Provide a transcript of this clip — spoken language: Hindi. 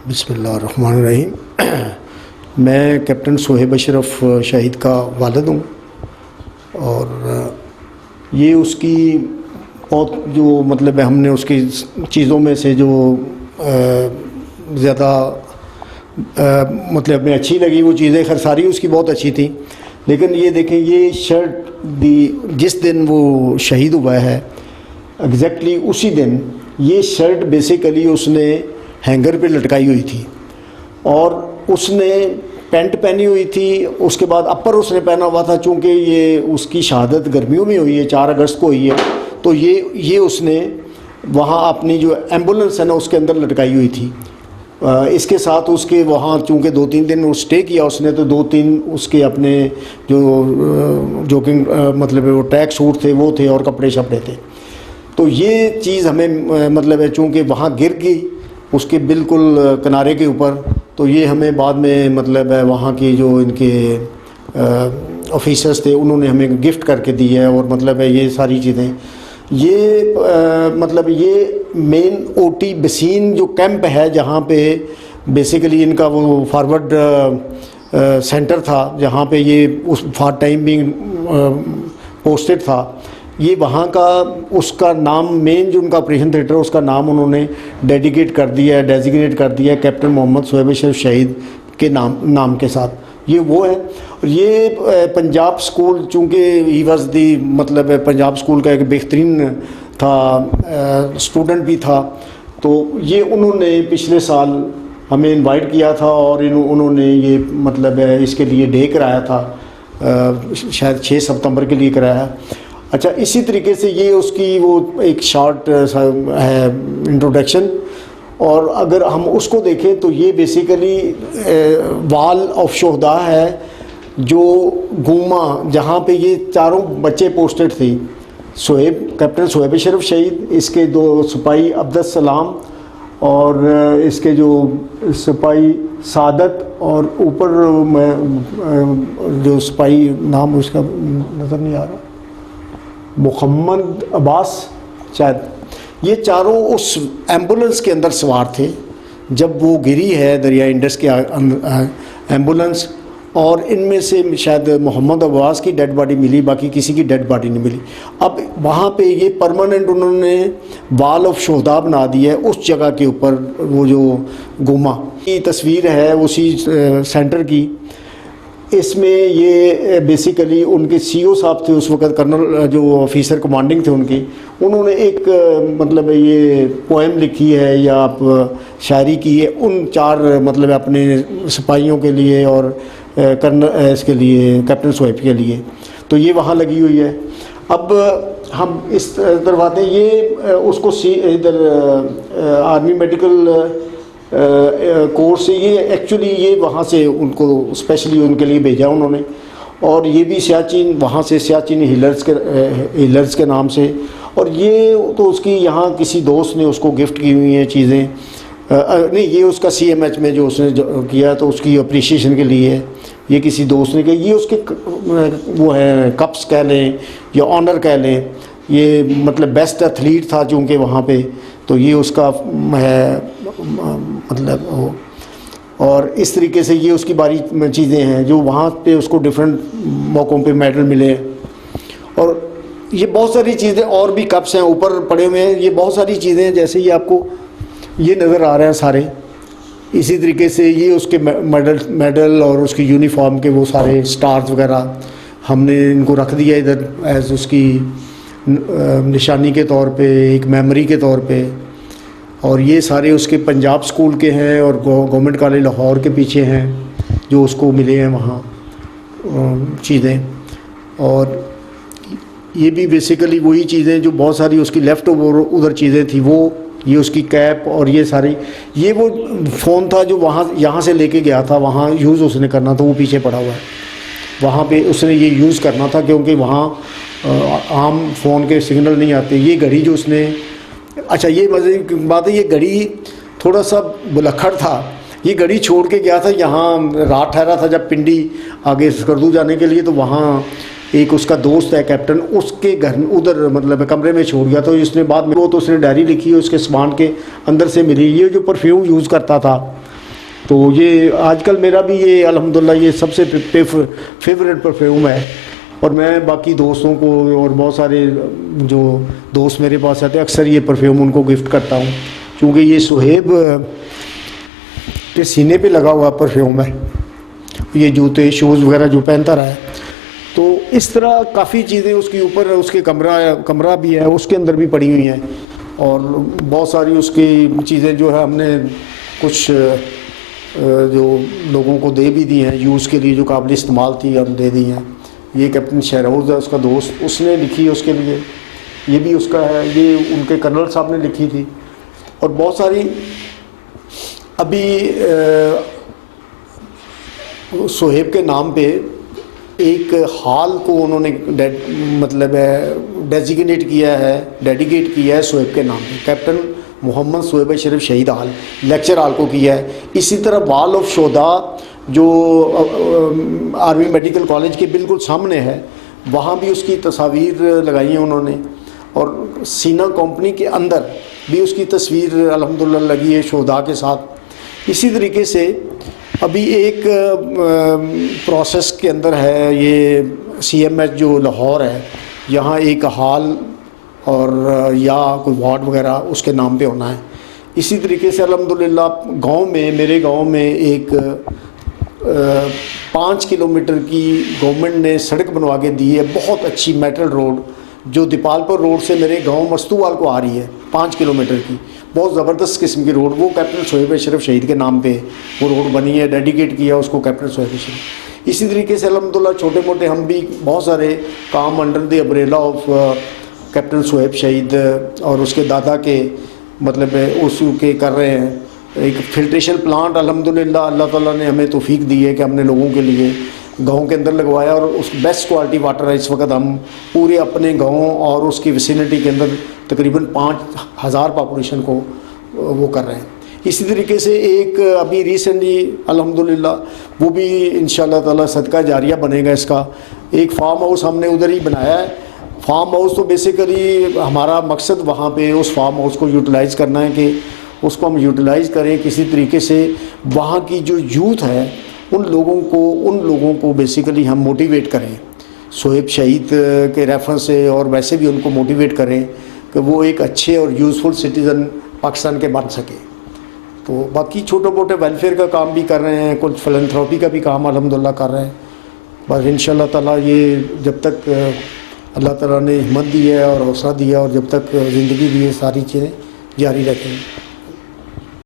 बिस्मिल्लाहिर्रहमानिर्रहीम। मैं कैप्टन सोहेब अशरफ शहीद का वालिद हूँ और ये उसकी बहुत जो मतलब हमने उसकी चीज़ों में से जो ज़्यादा मतलब हमें अच्छी लगी वो चीज़ें खैर सारी उसकी बहुत अच्छी थी, लेकिन ये देखें ये शर्ट जिस दिन वो शहीद हुआ है एग्जैक्टली उसी दिन ये शर्ट बेसिकली उसने हैंगर पे लटकाई हुई थी और उसने पैंट पहनी हुई थी। उसके बाद अपर उसने पहना हुआ था, चूँकि ये उसकी शहादत गर्मियों में हुई है, 4 अगस्त को हुई है, तो ये उसने वहाँ अपनी जो एम्बुलेंस है ना उसके अंदर लटकाई हुई थी। इसके साथ उसके वहाँ चूँकि 2-3 दिन वो स्टे किया उसने, तो 2-3 उसके अपने जो कि मतलब वो ट्रैक सूट थे वो थे और कपड़े शपड़े थे। तो ये चीज़ हमें मतलब है चूँकि वहाँ गिर गई उसके बिल्कुल किनारे के ऊपर, तो ये हमें बाद में मतलब है वहाँ की जो इनके ऑफिसर्स थे उन्होंने हमें गिफ्ट करके दी है। और मतलब है ये सारी चीज़ें ये मतलब ये मेन ओटी बसीन जो कैंप है जहाँ पे बेसिकली इनका वो फॉरवर्ड सेंटर था जहाँ पे ये उस फॉर टाइम बिंग पोस्टेड था, ये वहाँ का उसका नाम मेन जो उनका ऑपरेशन थिएटर है उसका नाम उन्होंने डेजिग्नेट कर दिया है कैप्टन मोहम्मद सोहेब अशरफ शहीद के नाम के साथ। ये वो है। और ये पंजाब स्कूल चूँकि ही वॉज दी मतलब पंजाब स्कूल का एक बेहतरीन था स्टूडेंट भी था, तो ये उन्होंने पिछले साल हमें इनवाइट किया था और उन्होंने ये मतलब इसके लिए डे कराया था, शायद 6 सितंबर के लिए कराया। अच्छा, इसी तरीके से ये उसकी वो एक शॉर्ट है इंट्रोडक्शन, और अगर हम उसको देखें तो ये बेसिकली वाल ऑफ शोहदा है जो गुमा जहाँ पे ये चारों बच्चे पोस्टेड थे, कैप्टन सोहेब अशरफ शहीद, इसके 2 सिपाही अब्दुल सलाम और इसके जो सिपाही सादत, और ऊपर जो सिपाही नाम उसका नज़र नहीं आ रहा, मोहम्मद अब्बास शायद, ये चारों उस एम्बुलेंस के अंदर सवार थे जब वो गिरी है दरिया इंडस के एम्बुलेंस। और इनमें से शायद मोहम्मद अब्बास की डेड बॉडी मिली, बाकी किसी की डेड बॉडी नहीं मिली। अब वहाँ पे ये परमानेंट उन्होंने वाल ऑफ शोहदा बना दिया है उस जगह के ऊपर, वो जो गुमा की तस्वीर है उसी सेंटर की। इसमें ये बेसिकली उनके सीईओ साहब थे उस वक्त, कर्नल जो ऑफिसर कमांडिंग थे उनके, उन्होंने एक मतलब ये पोएम लिखी है या आप शायरी की है उन 4 मतलब अपने सिपाहियों के लिए और कर्नल इसके लिए कैप्टन सोहेब के लिए, तो ये वहाँ लगी हुई है। अब हम इस तरफ आते हैं, ये उसको इधर आर्मी मेडिकल कोर्स से ये एक्चुअली ये वहाँ से उनको स्पेशली उनके लिए भेजा उन्होंने, और ये भी सियाचिन वहाँ से सियाचिन हिलर्स के नाम से। और ये तो उसकी यहाँ किसी दोस्त ने उसको गिफ्ट की हुई हैं चीज़ें, नहीं ये उसका CMH में जो उसने किया तो उसकी अप्रिशिएशन के लिए है, ये किसी दोस्त ने किया। ये उसके वो है कप्स कह लें या ऑनर कह लें, ये मतलब बेस्ट एथलीट था चूँकि वहाँ पे, तो ये उसका है मतलब। और इस तरीके से ये उसकी बारी चीज़ें हैं जो वहाँ पे उसको डिफरेंट मौक़ों पे मेडल मिले। और ये बहुत सारी चीज़ें और भी कप्स हैं ऊपर पड़े हुए हैं, ये बहुत सारी चीज़ें हैं जैसे ये आपको ये नज़र आ रहे हैं सारे। इसी तरीके से ये उसके मेडल और उसकी यूनिफॉर्म के वो सारे स्टार्स वगैरह हमने इनको रख दिया इधर एज उसकी निशानी के तौर पे, एक मेमोरी के तौर पे। और ये सारे उसके पंजाब स्कूल के हैं और गवर्नमेंट कॉलेज लाहौर के पीछे हैं जो उसको मिले हैं वहाँ चीज़ें। और ये भी बेसिकली वही चीज़ें जो बहुत सारी उसकी लेफ़्ट ओवर उधर चीज़ें थी, वो ये उसकी कैप और ये सारी, ये वो फ़ोन था जो वहाँ यहाँ से लेके गया था, वहाँ यूज़ उसने करना था, वो पीछे पड़ा हुआ है, वहाँ पे उसने ये यूज़ करना था क्योंकि वहाँ आम फ़ोन के सिग्नल नहीं आते। ये घड़ी जो उसने, अच्छा ये मज़े की बात है, ये घड़ी थोड़ा सा बुलक्खड़ था, ये घड़ी छोड़ के गया था यहाँ, रात ठहरा था जब पिंडी आगे स्कर्दू जाने के लिए, तो वहाँ एक उसका दोस्त है कैप्टन, उसके घर उधर मतलब कमरे में छोड़ गया। तो इसने बाद में वो तो उसने डायरी लिखी है उसके सामान के अंदर से मिली, ये जो परफ्यूम यूज़ करता था तो ये आजकल मेरा भी ये अल्हम्दुलिल्लाह ये सबसे फेवरेट परफ्यूम है। और मैं बाकी दोस्तों को और बहुत सारे जो दोस्त मेरे पास आते हैं अक्सर ये परफ्यूम उनको गिफ्ट करता हूँ, क्योंकि ये सुहेब के सीने पे लगा हुआ परफ्यूम है, ये जूते शूज़ वगैरह जो पहनता रहा है। तो इस तरह काफ़ी चीज़ें उसके ऊपर, उसके कमरा भी है उसके अंदर भी पड़ी हुई हैं, और बहुत सारी उसकी चीज़ें जो है हमने कुछ जो लोगों को दे भी दी हैं यूज़ के लिए, जो काबिल इस्तेमाल थी हम दे दी हैं। ये कैप्टन शहरोज़ है उसका दोस्त, उसने लिखी है उसके लिए, ये भी उसका है, ये उनके कर्नल साहब ने लिखी थी। और बहुत सारी अभी सुहेब के नाम पे एक हॉल को उन्होंने मतलब डेजिग्नेट किया है, डेडिकेट किया है सुहेब के नाम पे, कैप्टन मोहम्मद सुहेब शरीफ शहीद हॉल, लेक्चर हॉल को किया है। इसी तरह वॉल ऑफ शोदा जो आर्मी मेडिकल कॉलेज के बिल्कुल सामने है, वहाँ भी उसकी तस्वीर लगाई है उन्होंने, और सीना कंपनी के अंदर भी उसकी तस्वीर अल्हम्दुलिल्लाह लगी है शोधा के साथ। इसी तरीके से अभी एक प्रोसेस के अंदर है, ये CMH जो लाहौर है, यहाँ एक हॉल और या कोई वार्ड वगैरह उसके नाम पे होना है। इसी तरीके से अल्हम्दुलिल्लाह गांव में, मेरे गांव में एक 5 किलोमीटर की गवर्नमेंट ने सड़क बनवा के दी है, बहुत अच्छी मेटल रोड, जो दीपालपुर रोड से मेरे गांव मस्तूवाल को आ रही है, 5 किलोमीटर की बहुत ज़बरदस्त किस्म की रोड। वो कैप्टन सुहेब शरीफ शहीद के नाम पे वो रोड बनी है, डेडिकेट किया उसको कैप्टन सुहेब शरीफ। इसी तरीके से अल्हम्दुलिल्लाह छोटे मोटे हम भी बहुत सारे काम under the umbrella of captain Suhaib शहीद और उसके दादा के मतलब उसके कर रहे हैं। एक फिल्ट्रेशन प्लांट अल्हम्दुलिल्लाह अल्लाह ताला ने हमें तौफीक दी है कि हमने लोगों के लिए गांव के अंदर लगवाया, और उस बेस्ट क्वालिटी वाटर है इस वक्त हम पूरे अपने गांव और उसकी विसिनिटी के अंदर तकरीबन 5000 पॉपुलेशन को वो कर रहे हैं। इसी तरीके से एक अभी रिसेंटली अल्हम्दुलिल्लाह वो भी इंशाअल्लाह ताला सदका जारिया बनेगा इसका, एक फार्म हाउस हमने उधर ही बनाया है। फार्म हाउस तो बेसिकली हमारा मकसद वहाँ पे उस फार्म हाउस को यूटिलाइज़ करना है कि उसको हम यूटिलाइज़ करें किसी तरीके से, वहाँ की जो यूथ है उन लोगों को बेसिकली हम मोटिवेट करें सुहेब शहीद के रेफरेंस से, और वैसे भी उनको मोटिवेट करें कि वो एक अच्छे और यूज़फुल सिटीज़न पाकिस्तान के बन सके। तो बाकी छोटे मोटे वेलफेयर का काम भी कर रहे हैं, कुछ फिलैंथ्रोपी का भी काम अल्हम्दुलिल्लाह कर रहे हैं। बस इंशाअल्लाह ताला ये जब तक अल्लाह ताला ने हिम्मत दी है और हौसला दिया और जब तक ज़िंदगी दी है सारी चीज़ें जारी रखेंगे।